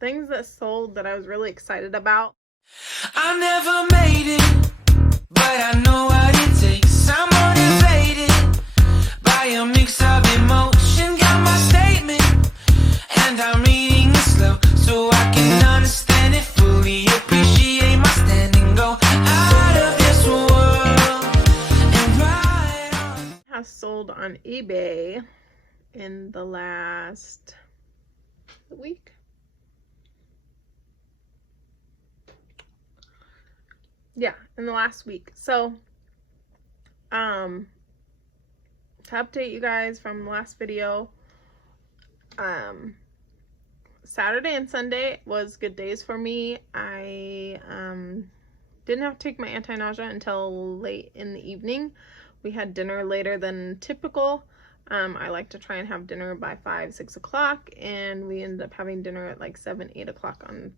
things that sold that I was really excited about. I never made it, but I know what it takes. I'm motivated by a mix of emotion. Got my statement, and I'm reading it slow so I can understand it fully. Appreciate my standing, go out of this world and ride on. Has sold on eBay in the last week. Yeah, in the last week. So, to update you guys from the last video, Saturday and Sunday was good days for me. I didn't have to take my anti-nausea until late in the evening. We had dinner later than typical. I like to try and have dinner by 5, 6 o'clock, and we ended up having dinner at like 7, 8 o'clock on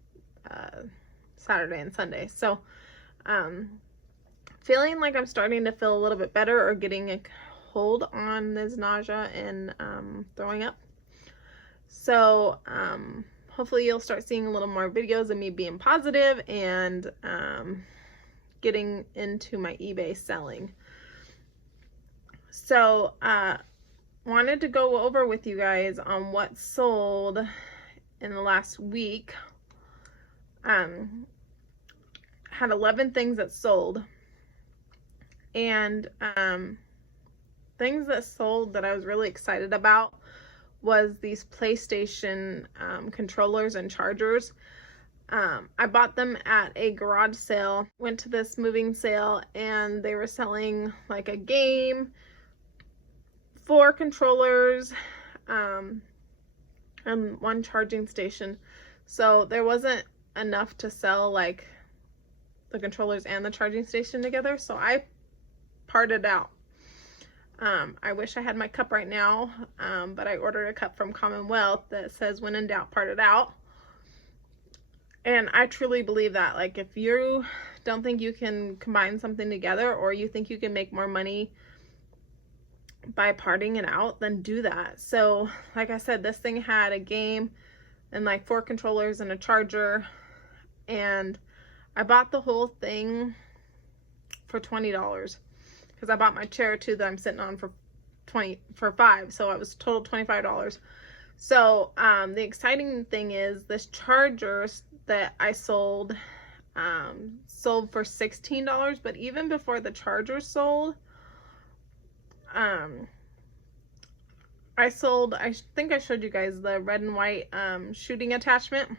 Saturday and Sunday. So, feeling like I'm starting to feel a little bit better, or getting a hold on this nausea and throwing up. So hopefully you'll start seeing a little more videos of me being positive and getting into my eBay selling. So wanted to go over with you guys on what sold in the last week. Had 11 things that sold, and things that sold that I was really excited about was these PlayStation controllers and chargers. I bought them at a garage sale, went to this moving sale, and they were selling like a game, 4 controllers, and 1 charging station. So there wasn't enough to sell like the controllers and the charging station together, so I parted out. I wish I had my cup right now, but I ordered a cup from Commonwealth that says, when in doubt, part it out. And I truly believe that, like, if you don't think you can combine something together, or you think you can make more money by parting it out, then do that. So like I said, this thing had a game and like 4 controllers and a charger, and I bought the whole thing for $20 because I bought my chair too that I'm sitting on for $5, so it was total $25. So the exciting thing is this charger that I sold sold for $16, but even before the charger sold, I think I showed you guys the red and white shooting attachment.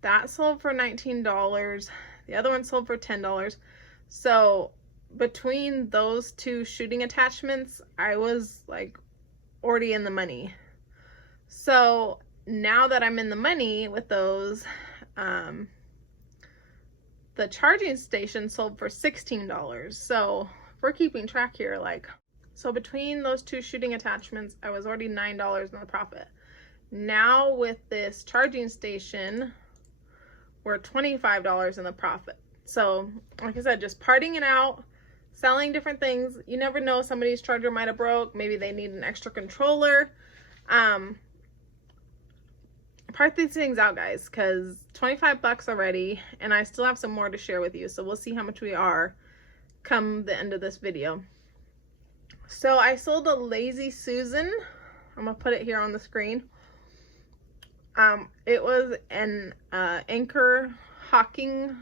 That sold for $19. The other one sold for $10. So between those 2 shooting attachments, I was like already in the money. So now that I'm in the money with those, the charging station sold for $16. So if we're keeping track here, like, so between those 2 shooting attachments, I was already $9 in the profit. Now with this charging station, we're $25 in the profit. So like I said, just parting it out, selling different things. You never know, somebody's charger might have broke. Maybe they need an extra controller. Part these things out, guys, because 25 bucks already, and I still have some more to share with you. So we'll see how much we are come the end of this video. So I sold a Lazy Susan. I'm gonna put it here on the screen. It was an Anchor Hawking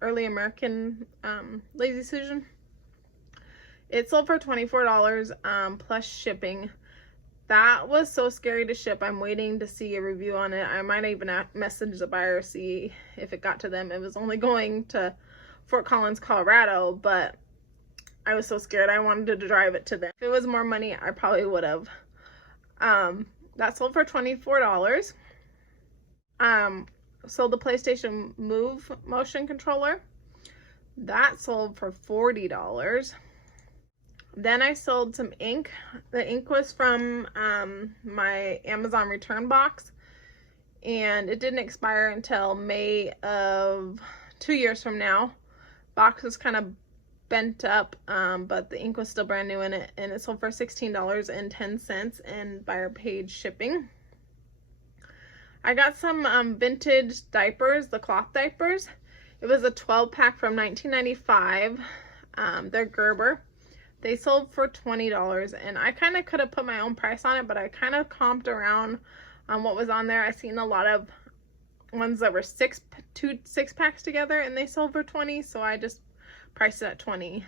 early American Lazy Susan. It sold for $24 plus shipping. That was so scary to ship. I'm waiting to see a review on it. I might even message the buyer, see if it got to them. It was only going to Fort Collins, Colorado, but I was so scared. I wanted to drive it to them. If it was more money, I probably would have. That sold for $24. Sold the PlayStation Move motion controller. That sold for $40. Then I sold some ink. The ink was from my Amazon return box, and it didn't expire until May of 2 years from now. Box was kind of bent up, but the ink was still brand new in it, and it sold for $16.10, and buyer paid shipping. I got some vintage diapers, the cloth diapers. It was a 12 pack from 1995. They're Gerber. They sold for $20, and I kind of could have put my own price on it, but I kind of comped around on what was on there. I seen a lot of ones that were six packs together, and they sold for $20, so I just priced it at $20.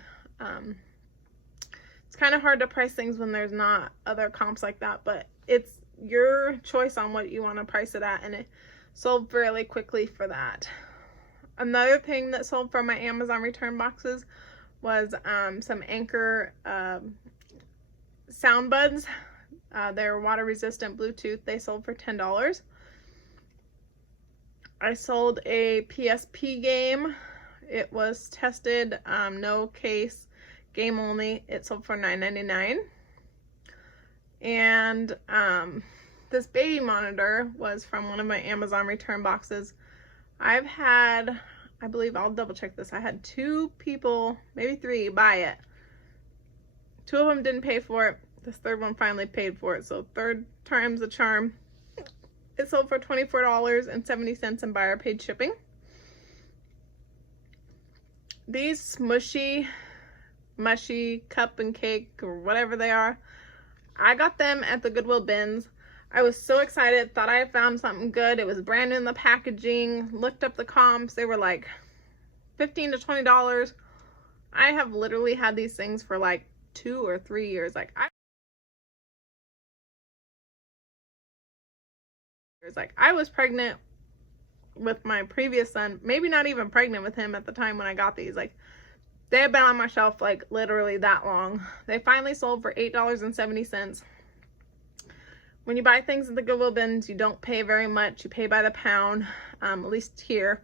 It's kind of hard to price things when there's not other comps like that, but it's your choice on what you want to price it at, and it sold fairly quickly for that. Another thing that sold from my Amazon return boxes was some Anchor sound buds. They're water resistant Bluetooth. They sold for $10. I sold a PSP game. It was tested, no case, game only. It sold for $9.99. And this baby monitor was from one of my Amazon return boxes. I've had, I believe, I'll double check this, I had 2 people, maybe 3, buy it. 2 of them didn't pay for it. This third one finally paid for it, so third time's the charm. It sold for $24.70 and buyer paid shipping. These mushy cup and cake, or whatever they are, I got them at the Goodwill bins. I was so excited, thought I had found something good. It was brand new in the packaging. Looked up the comps. They were like $15 to $20. I have literally had these things for like 2 or 3 years. I was pregnant with my previous son, maybe not even pregnant with him at the time when I got these. Like, they had been on my shelf like literally that long. They finally sold for $8.70. When you buy things at the Goodwill bins, you don't pay very much. You pay by the pound, at least here.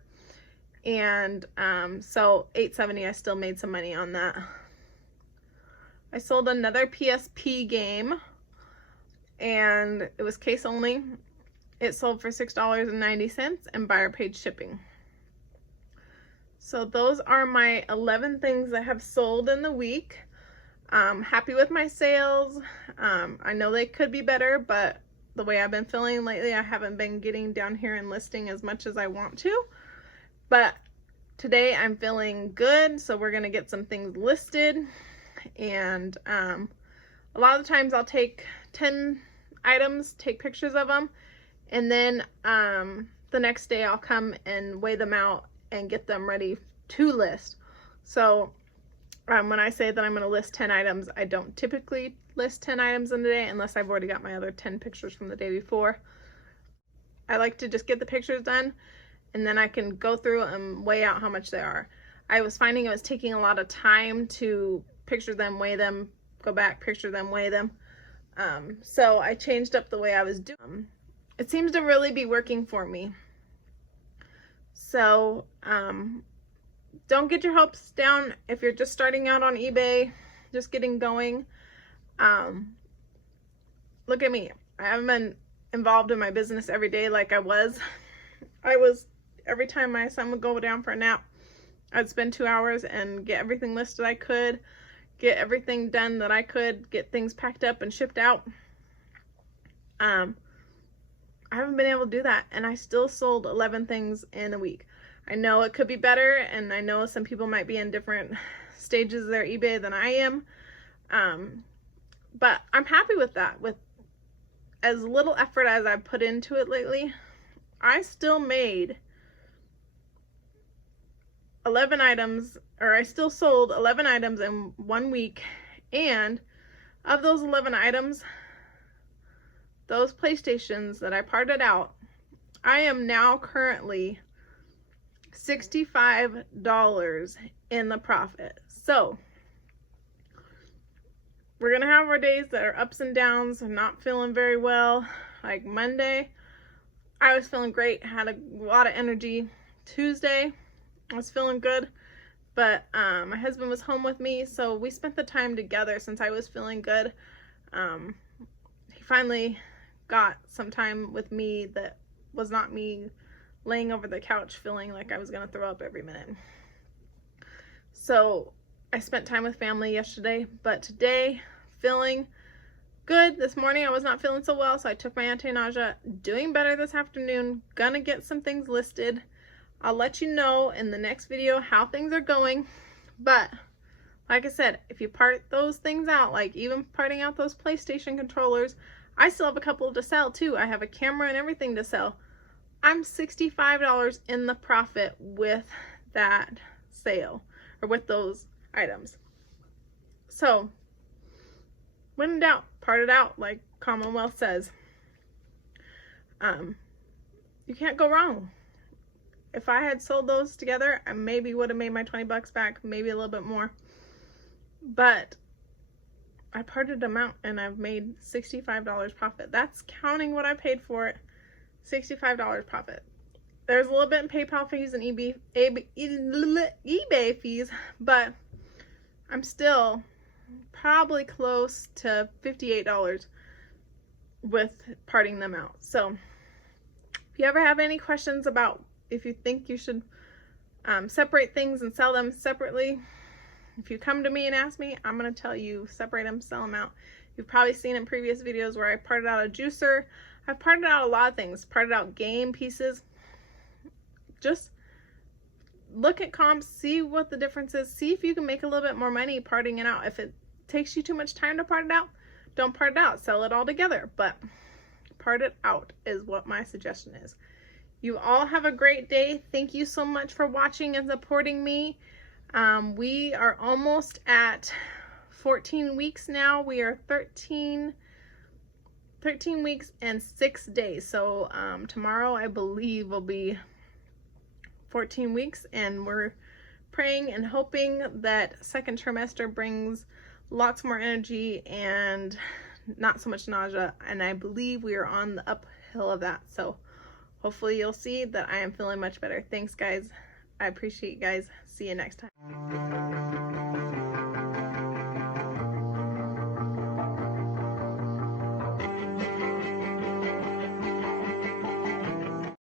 And so $8.70, I still made some money on that. I sold another PSP game, and it was case only. It sold for $6.90 and buyer paid shipping. So those are my 11 things that have sold in the week. Happy with my sales. I know they could be better, but the way I've been feeling lately, I haven't been getting down here and listing as much as I want to. But today I'm feeling good, so we're gonna get some things listed. And a lot of the times I'll take 10 items, take pictures of them, and then the next day I'll come and weigh them out and get them ready to list. So when I say that I'm going to list 10 items, I don't typically list 10 items in a day unless I've already got my other 10 pictures from the day before. I like to just get the pictures done, and then I can go through and weigh out how much they are. I was finding it was taking a lot of time to picture them, weigh them, go back, picture them, weigh them. So I changed up the way I was doing. It seems to really be working for me. So don't get your hopes down if you're just starting out on eBay, just getting going. Look at me. I haven't been involved in my business every day like I was. Every time my son would go down for a nap, I'd spend 2 hours and get everything listed I could, get everything done that I could, get things packed up and shipped out. I haven't been able to do that, and I still sold 11 things in a week. I know it could be better, and I know some people might be in different stages of their eBay than I am, but I'm happy with that. With as little effort as I've put into it lately, I still made 11 items, or I still sold 11 items in 1 week, and of those 11 items, those PlayStations that I parted out, I am now currently $65 in the profit. So we're gonna have our days that are ups and downs. I'm not feeling very well. Like Monday, I was feeling great, had a lot of energy. Tuesday, I was feeling good, but my husband was home with me, so we spent the time together since I was feeling good. He finally got some time with me that was not me laying over the couch feeling like I was gonna throw up every minute. So I spent time with family yesterday, but today feeling good. This morning I was not feeling so well, so I took my anti-nausea. Doing better this afternoon. Gonna get some things listed. I'll let you know in the next video how things are going. But like I said, if you part those things out, like even parting out those PlayStation controllers, I still have a couple to sell too. I have a camera and everything to sell. I'm $65 in the profit with that sale, or with those items. So when in doubt, part it out, like Commonwealth says. You can't go wrong. If I had sold those together, I maybe would have made my 20 bucks back, maybe a little bit more. But I parted them out and I've made $65 profit. That's counting what I paid for it. $65 profit. There's a little bit in PayPal fees and eBay fees, but I'm still probably close to $58 with parting them out. So if you ever have any questions about if you think you should separate things and sell them separately, if you come to me and ask me, I'm going to tell you separate them, sell them out. You've probably seen in previous videos where I parted out a juicer. I've parted out a lot of things. Parted out game pieces. Just look at comps, see what the difference is. See if you can make a little bit more money parting it out. If it takes you too much time to part it out, don't part it out. Sell it all together. But part it out is what my suggestion is. You all have a great day. Thank you so much for watching and supporting me. We are almost at 14 weeks now. We are 13 weeks and 6 days. So tomorrow I believe will be 14 weeks, and we're praying and hoping that second trimester brings lots more energy and not so much nausea, and I believe we are on the uphill of that. So hopefully you'll see that I am feeling much better. Thanks guys. I appreciate you guys. See you next time.